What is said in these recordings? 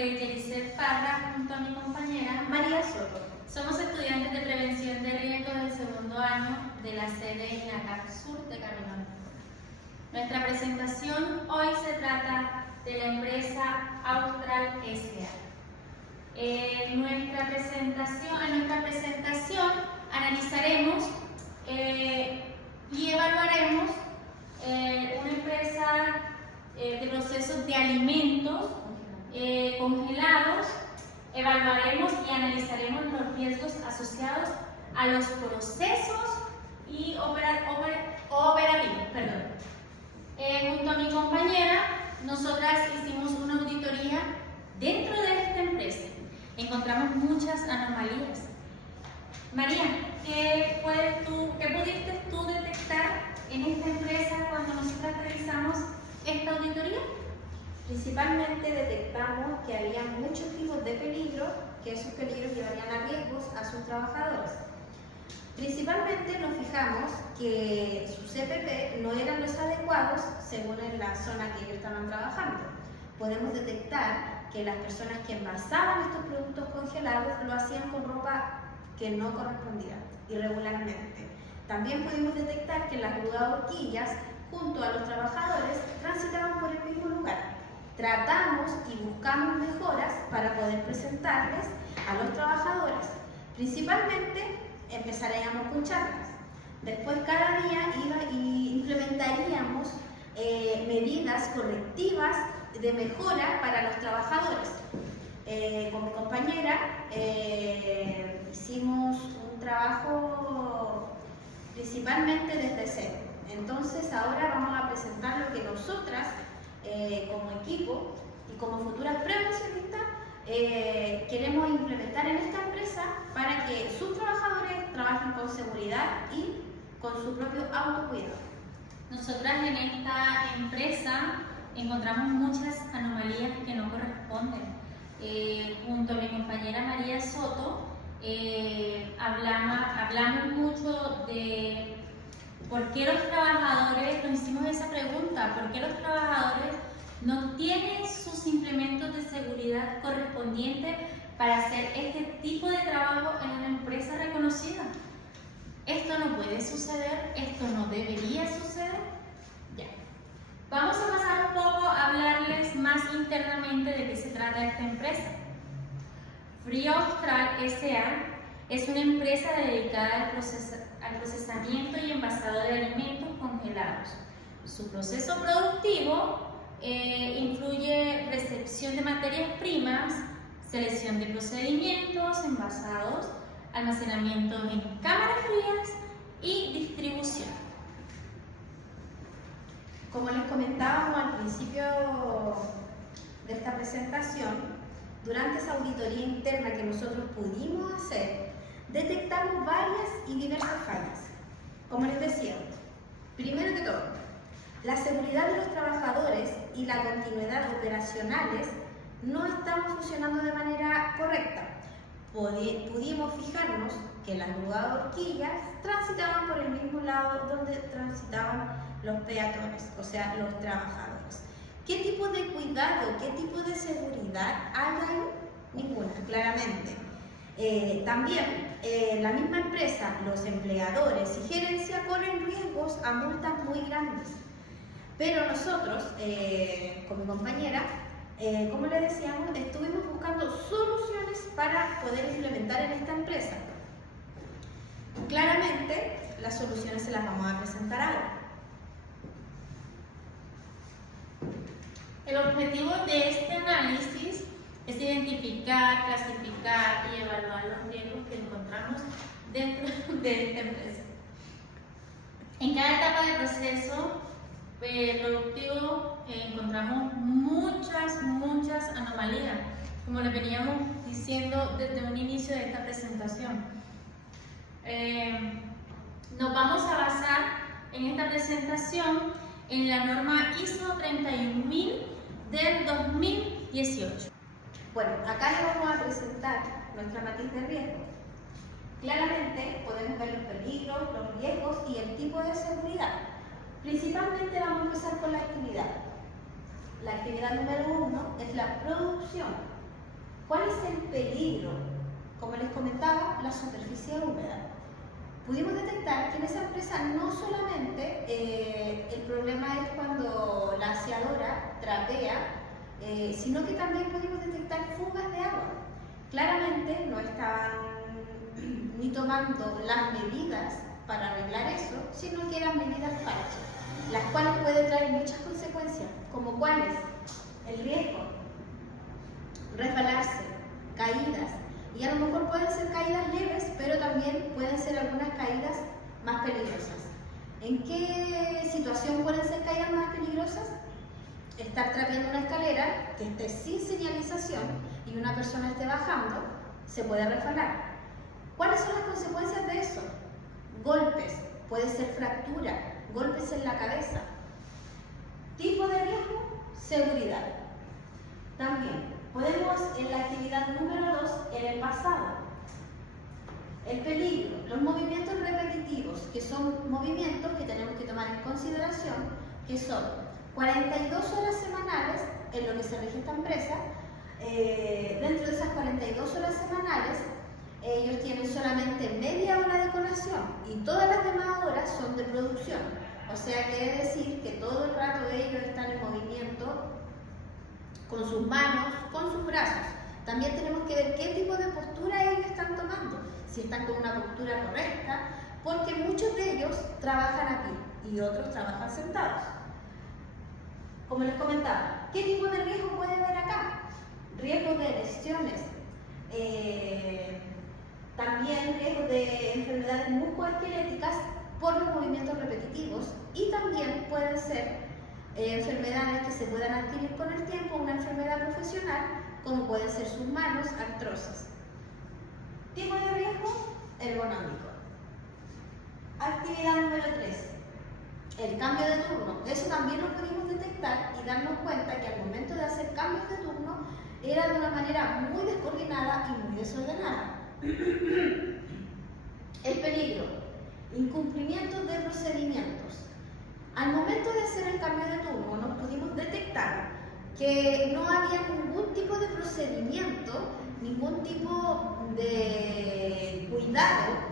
nombre es Yeliseth Parra, junto a mi compañera María Soto. Somos estudiantes de prevención de riesgos del segundo año de la sede INACAP Sur de Caminón. Nuestra presentación hoy se trata de la empresa Austral S.A. En nuestra presentación analizaremos y evaluaremos una empresa de procesos de alimentos congelados. Evaluaremos y analizaremos los riesgos asociados a los procesos y operativos. Junto a mi compañera, nosotras hicimos una auditoría dentro de esta empresa. Encontramos muchas anomalías. María, ¿qué pudiste tú detectar en esta empresa cuando nosotras realizamos esta auditoría? Principalmente detectamos que había muchos tipos de peligros, que esos peligros llevarían a riesgos a sus trabajadores. Principalmente nos fijamos que sus CPP no eran los adecuados según en la zona que ellos estaban trabajando. Podemos detectar que las personas que envasaban estos productos congelados lo hacían con ropa que no correspondía irregularmente. También pudimos detectar que las grúas horquillas junto a los trabajadores transitaban por el mismo lugar. Tratamos y buscamos mejoras para poder presentarles a los trabajadores. Principalmente empezaríamos con charlas. Después cada día implementaríamos medidas correctivas de mejora para los trabajadores. Con mi compañera hicimos un trabajo principalmente desde cero. Entonces ahora vamos a presentar lo que nosotras como equipo y como futuras prevencionistas queremos implementar en esta empresa para que sus trabajadores trabajen con seguridad y con su propio autocuidado. Nosotras en esta empresa encontramos muchas anomalías que no corresponden. Junto a mi compañera María Soto hablamos mucho de por qué los trabajadores, nos hicimos esa pregunta, por qué los trabajadores no tienen sus implementos de seguridad correspondientes para hacer este tipo de trabajo en una empresa reconocida. Esto no puede suceder, esto no debería suceder. Ya. Vamos a pasar un poco a hablarles más internamente de qué se trata esta empresa. Frío Austral S.A. es una empresa dedicada al procesamiento y envasado de alimentos congelados. Su proceso productivo incluye recepción de materias primas, selección de procedimientos, envasados, almacenamiento en cámaras frías y distribución. Como les comentábamos al principio de esta presentación, durante esa auditoría interna que nosotros pudimos hacer, detectamos varias y diversas fallas. Como les decía, primero que todo, la seguridad de los trabajadores y la continuidad operacionales no estaban funcionando de manera correcta. Pudimos fijarnos que las grúas horquillas transitaban por el mismo lado donde transitaban los peatones, o sea, los trabajadores. ¿Qué tipo de cuidado, qué tipo de seguridad hay ahí? Ninguna, claramente. También la misma empresa, los empleadores y gerencia corren riesgos a multas muy grandes. Pero nosotros, con mi compañera, como les decíamos, estuvimos buscando soluciones para poder implementar en esta empresa. Claramente, las soluciones se las vamos a presentar ahora. El objetivo de este análisis es identificar, clasificar y evaluar los riesgos que encontramos dentro de esta empresa. En cada etapa del proceso productivo encontramos muchas anomalías, como les veníamos diciendo desde un inicio de esta presentación. Nos vamos a basar en esta presentación en la norma ISO 31000 del 2018. Bueno, acá les vamos a presentar nuestra matriz de riesgo. Claramente podemos ver los peligros, los riesgos y el tipo de seguridad. Principalmente vamos a empezar con la actividad. La actividad número 1 es la producción. ¿Cuál es el peligro? Como les comentaba, la superficie húmeda. Pudimos detectar que en esa empresa no solamente el problema es cuando la aseadora trapea, sino que también pudimos detectar fugas de agua. Claramente no estaban ni tomando las medidas para arreglar eso, sino que eran medidas parches, las cuales pueden traer muchas consecuencias, como cuáles: el riesgo, resbalarse, caídas, y a lo mejor pueden ser caídas leves, pero también pueden ser algunas caídas más peligrosas. ¿En qué situación pueden ser caídas más peligrosas? Estar trapeando una escalera que esté sin señalización y una persona esté bajando, se puede resbalar. ¿Cuáles son las consecuencias de eso? Golpes, puede ser fractura, golpes en la cabeza. Tipo de riesgo, seguridad. También podemos, en la actividad número 2, en el pasado, el peligro, los movimientos repetitivos, que son movimientos que tenemos que tomar en consideración, que son 42 horas semanales en lo que se rige esta empresa. Dentro de esas 42 horas semanales, ellos tienen solamente media hora de colación y todas las demás horas son de producción. O sea, quiere decir que todo el rato ellos están en movimiento con sus manos, con sus brazos. También tenemos que ver qué tipo de postura ellos están tomando, si están con una postura correcta, porque muchos de ellos trabajan a pie y otros trabajan sentados. Como les comentaba, ¿qué tipo de riesgo puede haber acá? Riesgos de lesiones, también riesgos de enfermedades musculoesqueléticas por los movimientos repetitivos, y también pueden ser enfermedades que se puedan adquirir con el tiempo, una enfermedad profesional, como pueden ser sus manos, artrosis. Tipo de riesgo ergonómico. Actividad número 3. El cambio de turno. Eso también lo pudimos detectar y darnos cuenta que al momento de hacer cambios de turno era de una manera muy descoordinada y muy desordenada. El peligro. Incumplimiento de procedimientos. Al momento de hacer el cambio de turno nos pudimos detectar que no había ningún tipo de procedimiento, ningún tipo de cuidado.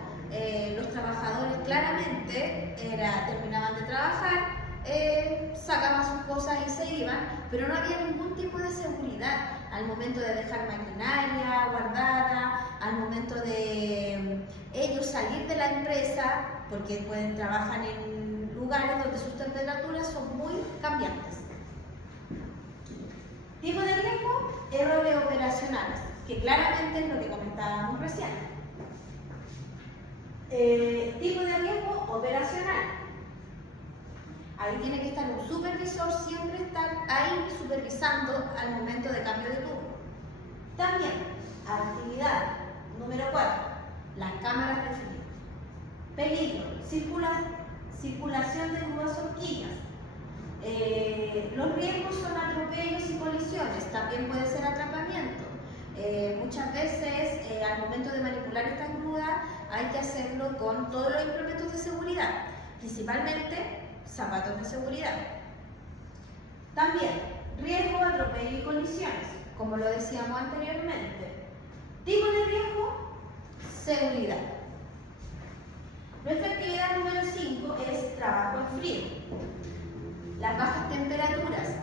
Los trabajadores claramente terminaban de trabajar, sacaban sus cosas y se iban, pero no había ningún tipo de seguridad al momento de dejar maquinaria guardada, al momento de ellos salir de la empresa, porque trabajan en lugares donde sus temperaturas son muy cambiantes. Tipo de riesgo, errores operacionales, que claramente es lo que comentábamos recién. Tipo de riesgo operacional. Ahí tiene que estar un supervisor, siempre estar ahí supervisando al momento de cambio de turno. También, actividad número 4, las cámaras de frío. Peligro, circulación de grúas horquillas. Los riesgos son atropellos y colisiones, también puede ser atrapamiento. Muchas veces al momento de manipular estas grúas hay que hacerlo con todos los implementos de seguridad, principalmente zapatos de seguridad. También riesgo, atropello y colisiones, como lo decíamos anteriormente. Tipo de riesgo, seguridad. Nuestra actividad número 5 es trabajo en frío. Las bajas temperaturas.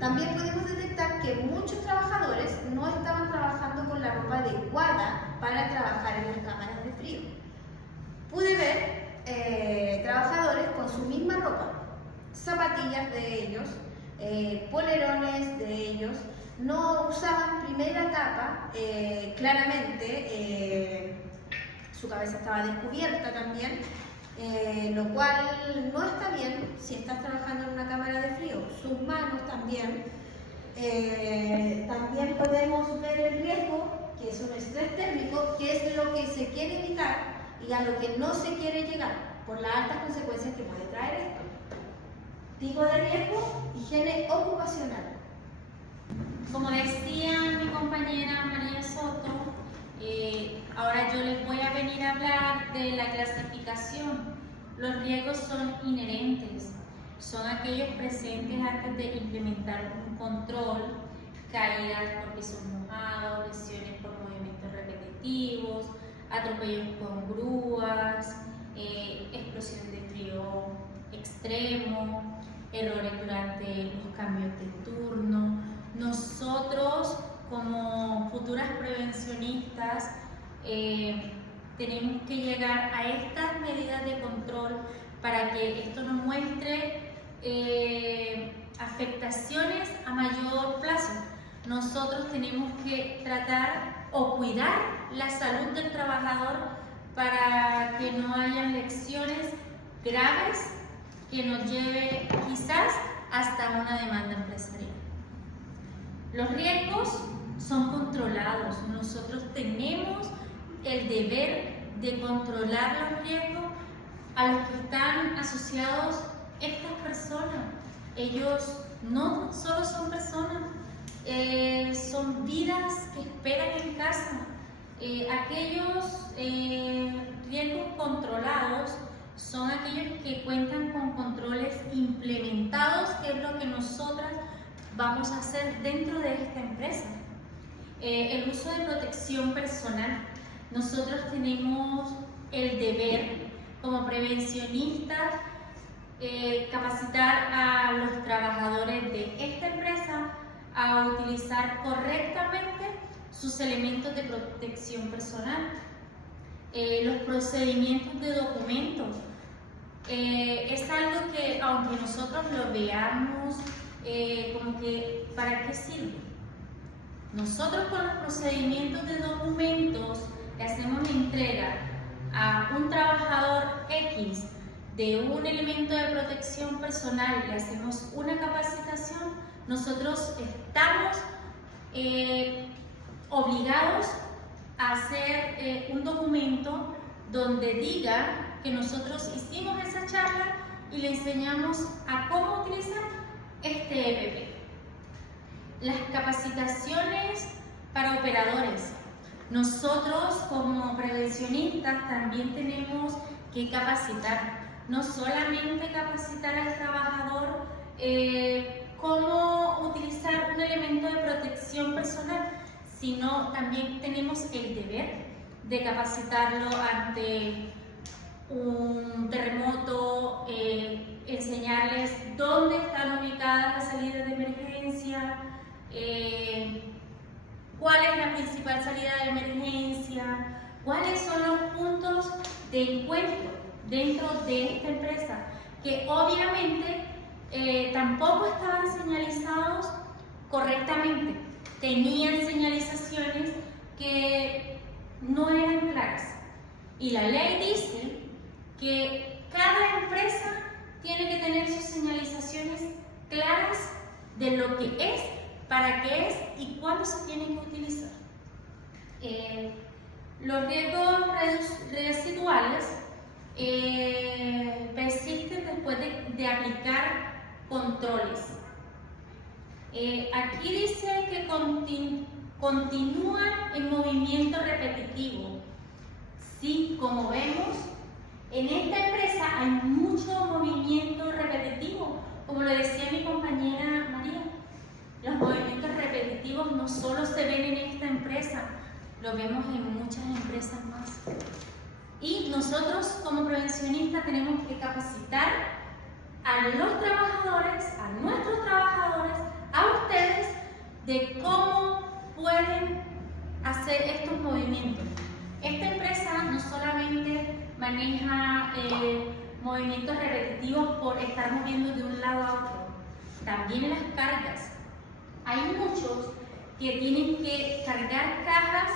También pudimos detectar que muchos trabajadores no estaban trabajando con la ropa adecuada para trabajar en las cámaras de frío. Pude ver trabajadores con su misma ropa, zapatillas de ellos, polerones de ellos, no usaban primera capa, claramente su cabeza estaba descubierta también, lo cual no está bien si estás trabajando en una cámara de frío. Sus manos también. También podemos ver el riesgo, que es un estrés térmico, que es lo que se quiere evitar y a lo que no se quiere llegar por las altas consecuencias que puede traer esto. Tipo de riesgo, higiene ocupacional. Como decía mi compañera María Soto, ahora yo les voy a venir a hablar de la clasificación. Los riesgos son inherentes, son aquellos presentes antes de implementar un control, caídas por pisos mojados, lesiones por movimientos repetitivos, atropellos con grúas, explosión de frío extremo, errores durante los cambios de turno. Nosotros, como futuras prevencionistas, tenemos que llegar a estas medidas de control para que esto nos muestre afectaciones a mayor plazo. Nosotros tenemos que tratar o cuidar la salud del trabajador para que no haya lesiones graves que nos lleve quizás hasta una demanda empresarial. Los riesgos son controlados. Nosotros tenemos el deber de controlar los riesgos a los que están asociados estas personas. Ellos no solo son personas, son vidas que esperan en casa. Aquellos riesgos controlados son aquellos que cuentan con controles implementados, que es lo que nosotras vamos a hacer dentro de esta empresa. El uso de protección personal. Nosotros tenemos el deber, como prevencionistas, capacitar a los trabajadores de esta empresa a utilizar correctamente sus elementos de protección personal. Los procedimientos de documentos. Es algo que, aunque nosotros lo veamos como que, ¿para qué sirve? Nosotros con los procedimientos de documentos le hacemos entrega a un trabajador X de un elemento de protección personal, le hacemos una capacitación, nosotros estamos obligados a hacer un documento donde diga que nosotros hicimos esa charla y le enseñamos a cómo utilizar este EPP. Las capacitaciones para operadores. Nosotros como prevencionistas también tenemos que capacitar, no solamente capacitar al trabajador cómo utilizar un elemento de protección personal, sino también tenemos el deber de capacitarlo ante un terremoto, enseñarles dónde están ubicadas las salidas de emergencia, cuál es la principal salida de emergencia, cuáles son los puntos de encuentro dentro de esta empresa, que obviamente tampoco estaban señalizados correctamente, tenían señalizaciones que no eran claras. Y la ley dice que cada empresa tiene que tener sus señalizaciones claras de lo que es, para qué es y cuándo se tienen que utilizar. Los riesgos residuales persisten después de aplicar controles. Aquí dice que continúan en movimiento repetitivo. Sí, como vemos, en esta empresa hay mucho movimiento repetitivo. Como lo decía mi compañera María, los movimientos repetitivos no solo se ven en esta empresa, lo vemos en muchas empresas más. Y nosotros como prevencionistas tenemos que capacitar a los trabajadores, a nuestros trabajadores, a ustedes, de cómo pueden hacer estos movimientos. Esta empresa no solamente maneja movimientos repetitivos por estar moviendo de un lado a otro, también las cargas. Hay muchos que tienen que cargar cajas,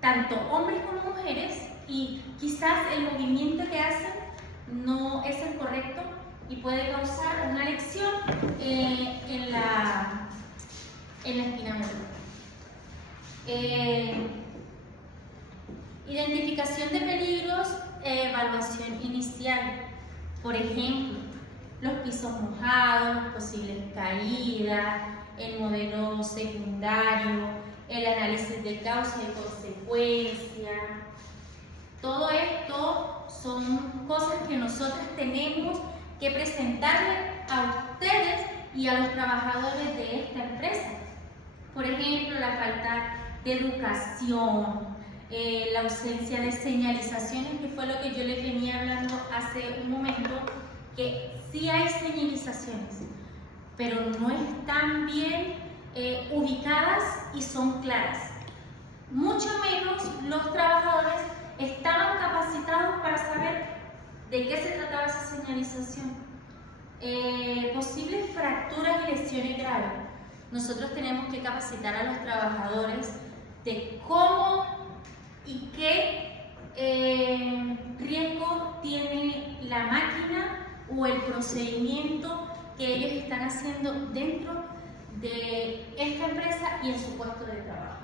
tanto hombres como mujeres, y quizás el movimiento que hacen no es el correcto y puede causar una lesión en la espina medular. Identificación de peligros, evaluación inicial. Por ejemplo, los pisos mojados, las posibles caídas, el modelo secundario, el análisis de causa y consecuencia. Todo esto son cosas que nosotros tenemos que presentarle a ustedes y a los trabajadores de esta empresa. falta de educación, la ausencia de señalizaciones, que fue lo que yo les venía hablando hace un momento, que sí hay señalizaciones, pero no están bien ubicadas y son claras. Mucho menos los trabajadores estaban capacitados para saber de qué se trataba esa señalización. Posibles fracturas y lesiones graves. Nosotros tenemos que capacitar a los trabajadores de cómo y qué riesgo tiene la máquina o el procedimiento que ellos están haciendo dentro de esta empresa y en su puesto de trabajo.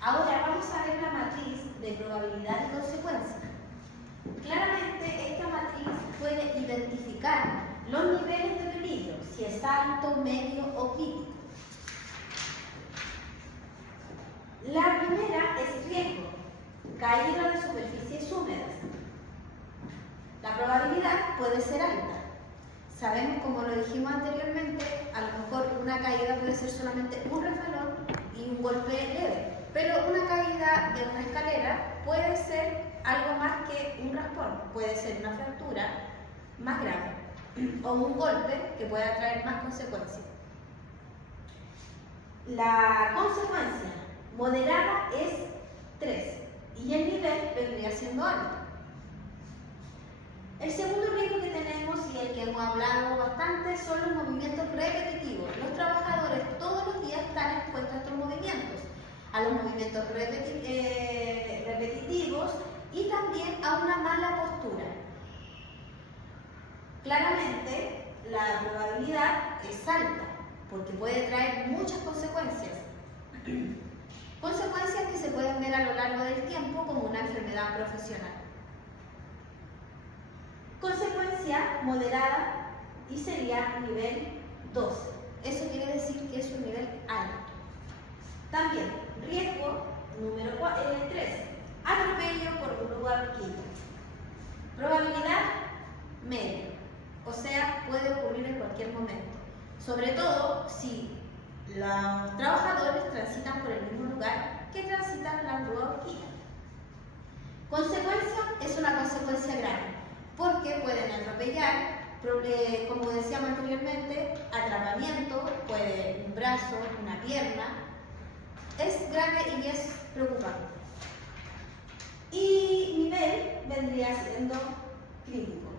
Ahora vamos a ver la matriz de probabilidad y consecuencia. Claramente esta matriz puede identificar los niveles de peligro, si es alto, medio o crítico. La primera es riesgo, caída de superficies húmedas. La probabilidad puede ser alta. Sabemos, como lo dijimos anteriormente, a lo mejor una caída puede ser solamente un resbalón y un golpe leve, pero una caída de una escalera puede ser algo más que un raspón, puede ser una fractura más grave o un golpe que pueda traer más consecuencias. La consecuencia moderada es 3 y el nivel vendría siendo alto. El segundo riesgo que tenemos y el que hemos hablado bastante son los movimientos repetitivos. Los trabajadores todos los días están expuestos a estos movimientos, a los movimientos repetitivos y también a una mala postura. Claramente, la probabilidad es alta porque puede traer muchas consecuencias. Consecuencias que se pueden ver a lo largo del tiempo como una enfermedad profesional. Consecuencia moderada y sería nivel 2. Eso quiere decir que es un nivel alto. También, riesgo número 3. Atropello por grúa horquilla. Probabilidad media. O sea, puede ocurrir en cualquier momento. Sobre todo si los trabajadores transitan por el mismo lugar que transitan la grúa horquilla. Consecuencia es una consecuencia grave, porque pueden atropellar, como decíamos anteriormente, atrapamiento, puede un brazo, una pierna. Es grave y es preocupante. Y nivel vendría siendo crítico.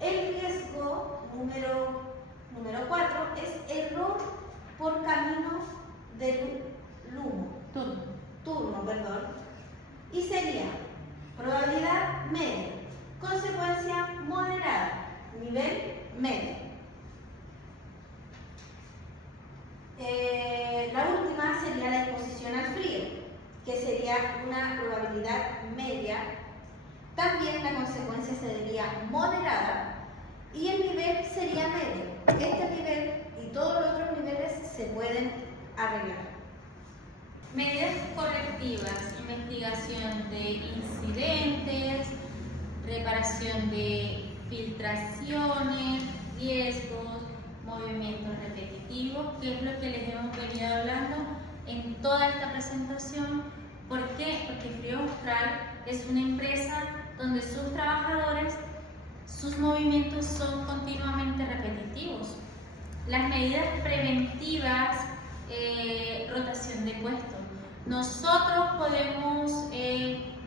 El riesgo número 4 es error por camino del turno, y sería probabilidad media, consecuencia moderada, nivel medio. La última sería la exposición al frío, que sería una probabilidad media. También la consecuencia sería moderada y el nivel sería medio. Este nivel y todos los otros niveles se pueden arreglar. Medidas correctivas: investigación de incidentes, reparación de filtraciones, riesgos, movimientos repetitivos, que es lo que les hemos venido hablando en toda esta presentación. ¿Por qué? Porque Frío Austral es una empresa donde sus trabajadores, sus movimientos son continuamente repetitivos. Las medidas preventivas, rotación de puestos. Nosotros podemos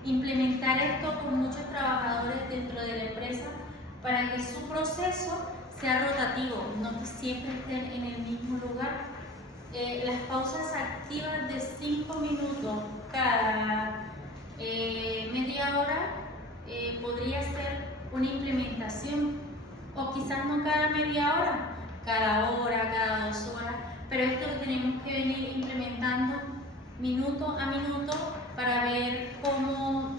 implementar esto con muchos trabajadores dentro de la empresa para que su proceso sea rotativo, no que siempre estén en el mismo lugar. Las pausas activas de 5 minutos cada media hora podría ser una implementación, o quizás no cada media hora, cada hora, cada 2 horas, pero esto lo tenemos que venir implementando minuto a minuto para ver cómo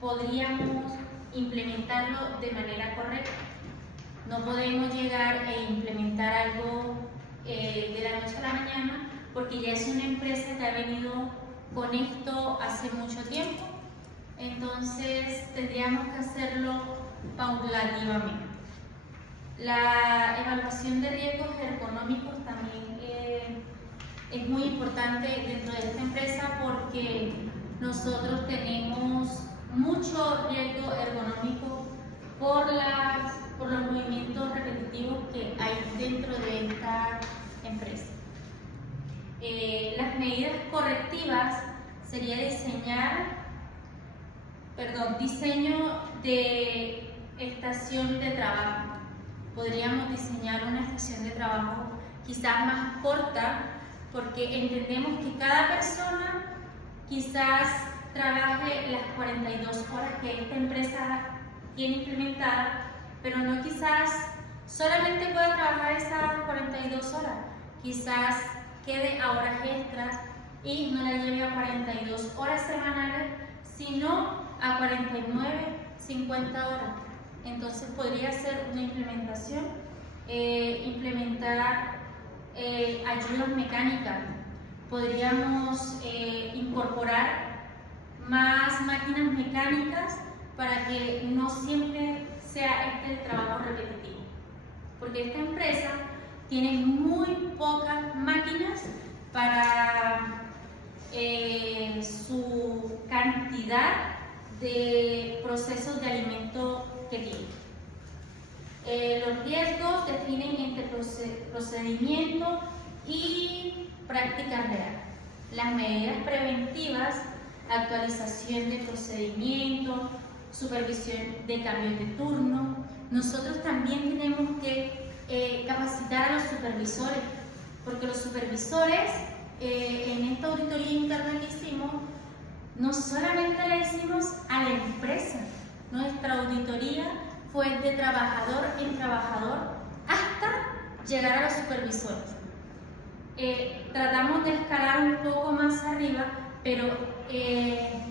podríamos implementarlo de manera correcta. No podemos llegar e implementar algo de la noche a la mañana, porque ya es una empresa que ha venido con esto hace mucho tiempo, entonces tendríamos que hacerlo paulativamente. La evaluación de riesgos ergonómicos también es muy importante dentro de esta empresa porque nosotros tenemos mucho riesgo ergonómico por los movimientos repetitivos que hay dentro de esta empresa. Las medidas correctivas sería diseño de estación de trabajo. Podríamos diseñar una estación de trabajo quizás más corta, porque entendemos que cada persona quizás trabaje las 42 horas que esta empresa tiene implementada, pero no quizás solamente pueda trabajar esas 42 horas, quizás quede a horas extras y no la lleve a 42 horas semanales, sino a 49, 50 horas. Entonces podría ser una implementación, implementar ayudas mecánicas. Podríamos incorporar más máquinas mecánicas para que no siempre sea este trabajo repetitivo, porque esta empresa tiene muy pocas máquinas para su cantidad de procesos de alimento que tiene. Los riesgos definen entre procedimiento y práctica real. Las medidas preventivas, actualización de procedimientos, supervisión de cambios de turno. Nosotros también tenemos que capacitar a los supervisores, porque los supervisores en esta auditoría interna que hicimos, no solamente le decimos a la empresa, nuestra auditoría fue de trabajador en trabajador hasta llegar a los supervisores. Tratamos de escalar un poco más arriba, pero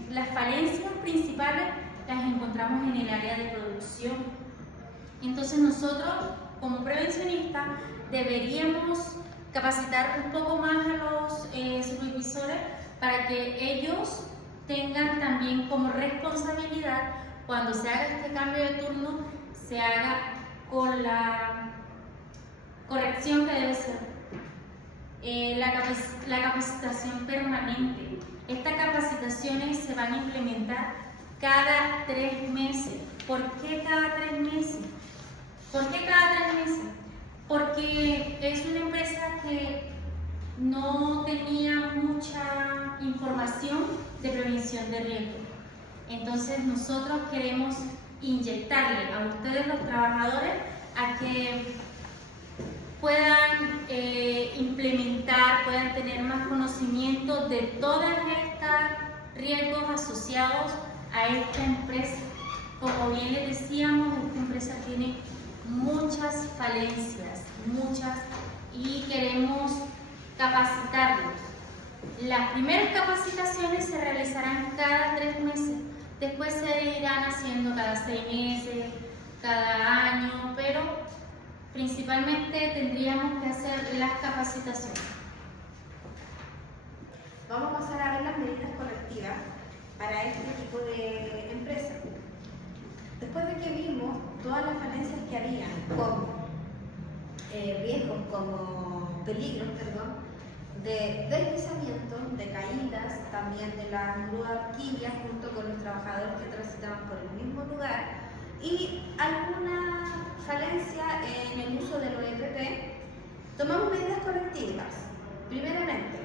las falencias principales las encontramos en el área de producción. Entonces nosotros, como prevencionistas, deberíamos capacitar un poco más a los supervisores para que ellos tengan también como responsabilidad, cuando se haga este cambio de turno, se haga con la corrección que debe ser. La capacitación permanente. Estas capacitaciones se van a implementar cada 3 meses. ¿Por qué cada 3 meses? ¿Por qué cada 3 meses? Porque es una empresa que no tenía mucha información de prevención de riesgo. Entonces nosotros queremos inyectarle a ustedes, los trabajadores, a que puedan implementar, puedan tener más conocimiento de todos estos riesgos asociados a esta empresa. Como bien les decíamos, esta empresa tiene muchas falencias, y queremos capacitarlos. Las primeras capacitaciones se realizarán cada 3 meses, después se irán haciendo cada 6 meses, cada año, pero principalmente tendríamos que hacer las capacitaciones. Vamos a pasar a ver las medidas correctivas para este tipo de empresas. Después de que vimos todas las falencias que había, como riesgos, como peligros, de deslizamiento, de caídas, también de las grúas quillas junto con los trabajadores que transitaban por el mismo lugar, y alguna falencia en el uso de los EPP, tomamos medidas correctivas. Primeramente,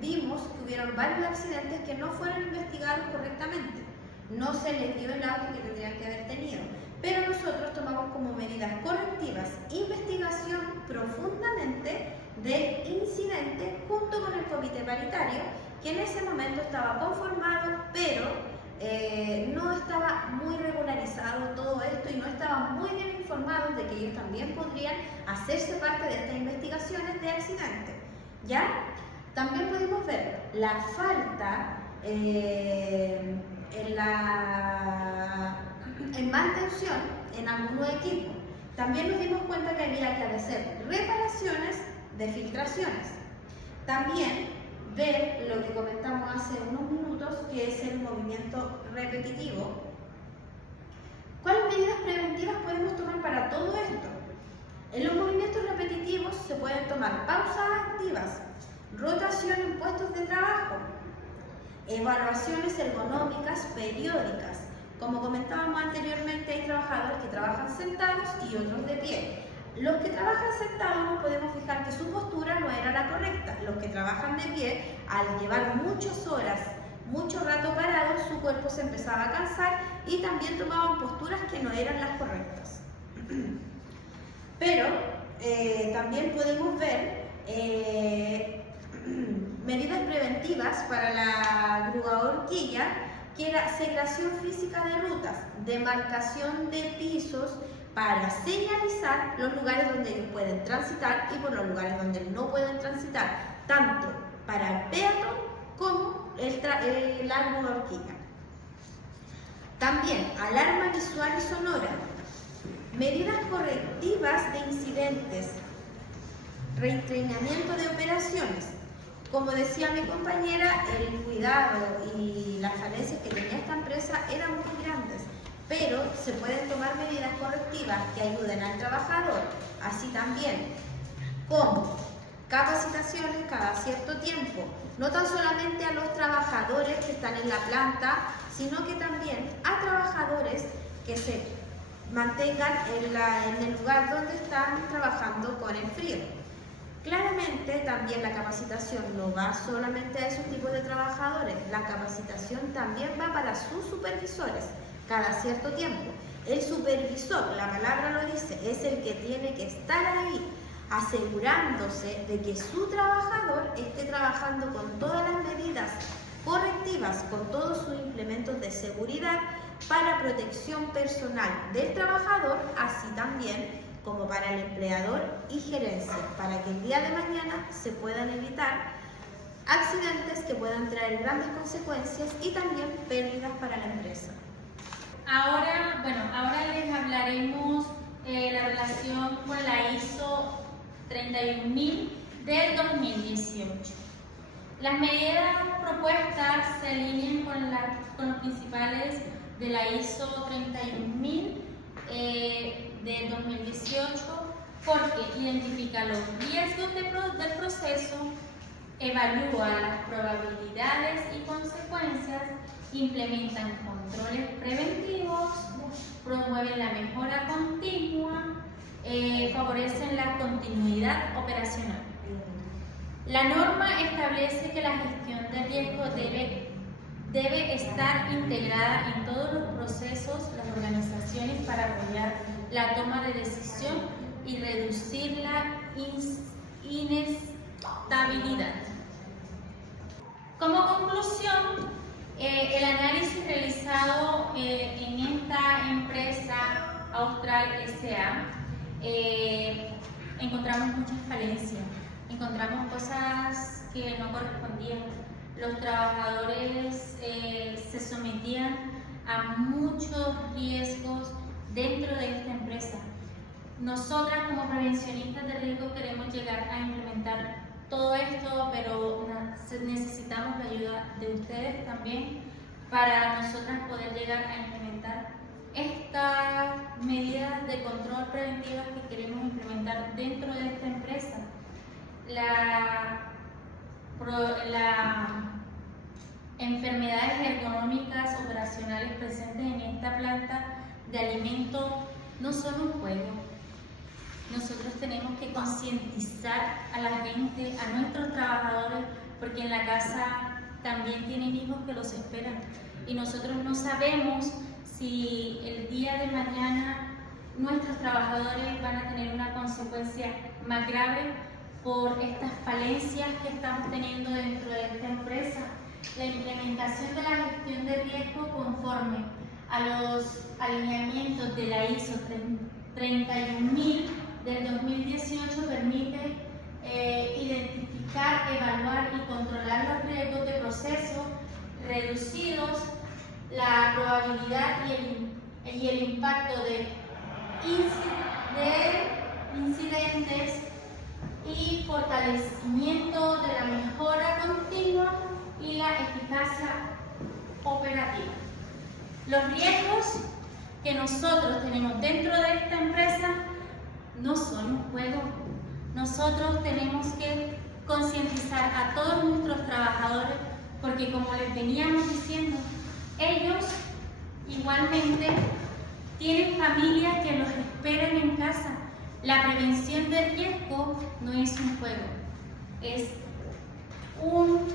vimos que hubieron varios accidentes que no fueron investigados correctamente. No se les dio el auto que tendrían que haber tenido, pero nosotros tomamos como medidas correctivas investigación profundamente del incidente junto con el comité paritario, que en ese momento estaba conformado, pero no estaba muy regularizado todo esto y no estaban muy bien informados de que ellos también podrían hacerse parte de estas investigaciones de accidentes. ¿Ya? También pudimos ver la falta en mantención en algunos equipos. También nos dimos cuenta que había que hacer reparaciones de filtraciones. También ver lo que comentamos hace unos minutos, que es el movimiento repetitivo. ¿Cuáles medidas preventivas podemos tomar para todo esto? En los movimientos repetitivos se pueden tomar pausas activas, rotación en puestos de trabajo, evaluaciones ergonómicas periódicas. Como comentábamos anteriormente, hay trabajadores que trabajan sentados y otros de pie. Los que trabajan sentados nos podemos fijar que su postura no era la correcta. Los que trabajan de pie, al llevar muchas horas, mucho rato parados, su cuerpo se empezaba a cansar y también tomaban posturas que no eran las correctas. Pero también podemos ver medidas preventivas para la grúa horquilla, que era segregación física de rutas, demarcación de pisos para señalizar los lugares donde ellos pueden transitar y por los lugares donde no pueden transitar, tanto para el peatón como la grúa horquilla. También alarma visual y sonora, medidas correctivas de incidentes, reentrenamiento de operaciones. Como decía mi compañera, el cuidado y las falencias que tenía esta empresa eran muy grandes, pero se pueden tomar medidas correctivas que ayuden al trabajador, así también como capacitaciones cada cierto tiempo, no tan solamente a los trabajadores que están en la planta, sino que también a trabajadores que se mantengan en el lugar donde están trabajando con el frío. Claramente también la capacitación no va solamente a esos tipos de trabajadores, la capacitación también va para sus supervisores cada cierto tiempo. El supervisor, la palabra lo dice, es el que tiene que estar ahí asegurándose de que su trabajador esté trabajando con todas las medidas correctivas, con todos sus implementos de seguridad para protección personal del trabajador, así también como para el empleador y gerencia, para que el día de mañana se puedan evitar accidentes que puedan traer grandes consecuencias y también pérdidas para la empresa. Ahora les hablaremos la relación con la ISO 31000 del 2018. Las medidas propuestas se alinean con los principales de la ISO 31000 del 2018 porque identifica los riesgos del proceso, evalúa las probabilidades y consecuencias, implementan controles preventivos, promueven la mejora continua, favorecen la continuidad operacional. La norma establece que la gestión de riesgo debe estar integrada en todos los procesos, las organizaciones para apoyar la toma de decisión y reducir la inestabilidad. Como conclusión, el análisis realizado en esta empresa Austral S.A. Encontramos muchas falencias, encontramos cosas que no correspondían. Los trabajadores se sometían a muchos riesgos dentro de esta empresa. Nosotras como prevencionistas de riesgo queremos llegar a implementar todo esto, pero necesitamos la ayuda de ustedes también para nosotras poder llegar a implementar estas medidas de control preventivas que queremos implementar dentro de esta empresa. Las enfermedades ergonómicas operacionales presentes en esta planta de alimentos no son un juego. Nosotros tenemos que concientizar a la gente, a nuestros trabajadores, porque en la casa también tienen hijos que los esperan y nosotros no sabemos si el día de mañana nuestros trabajadores van a tener una consecuencia más grave por estas falencias que estamos teniendo dentro de esta empresa. La implementación de la gestión de riesgo conforme a los alineamientos de la ISO 31000 del 2018 permite identificar, evaluar y controlar los riesgos de proceso reducidos, la probabilidad y el impacto de incidentes y fortalecimiento de la mejora continua y la eficacia operativa. Los riesgos que nosotros tenemos dentro de esta empresa no son un juego. Nosotros tenemos que concientizar a todos nuestros trabajadores, porque como les veníamos diciendo, ellos igualmente tienen familia que los esperan en casa. La prevención de riesgo no es un juego, es un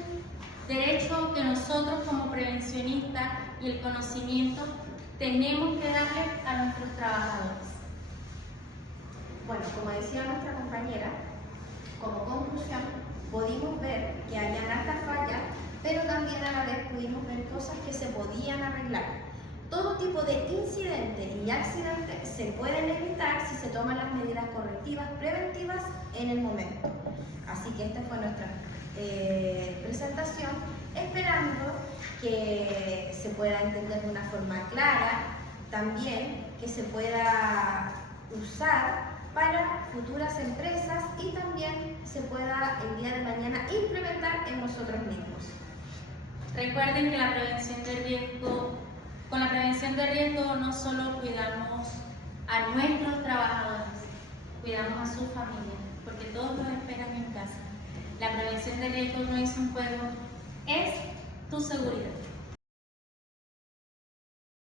derecho que nosotros como prevencionistas y el conocimiento tenemos que darle a nuestros trabajadores. Bueno, como decía nuestra compañera, como conclusión, pudimos ver que habían hartas fallas, pero también a la vez pudimos ver cosas que se podían arreglar. Todo tipo de incidentes y accidentes se pueden evitar si se toman las medidas correctivas preventivas en el momento. Así que esta fue nuestra presentación, esperando que se pueda entender de una forma clara, también que se pueda usar para futuras empresas y también se pueda el día de mañana implementar en nosotros mismos. Recuerden que la prevención de riesgo, con la prevención de riesgo no solo cuidamos a nuestros trabajadores, cuidamos a su familia, porque todos los esperan en casa. La prevención de riesgo no es un juego, es tu seguridad.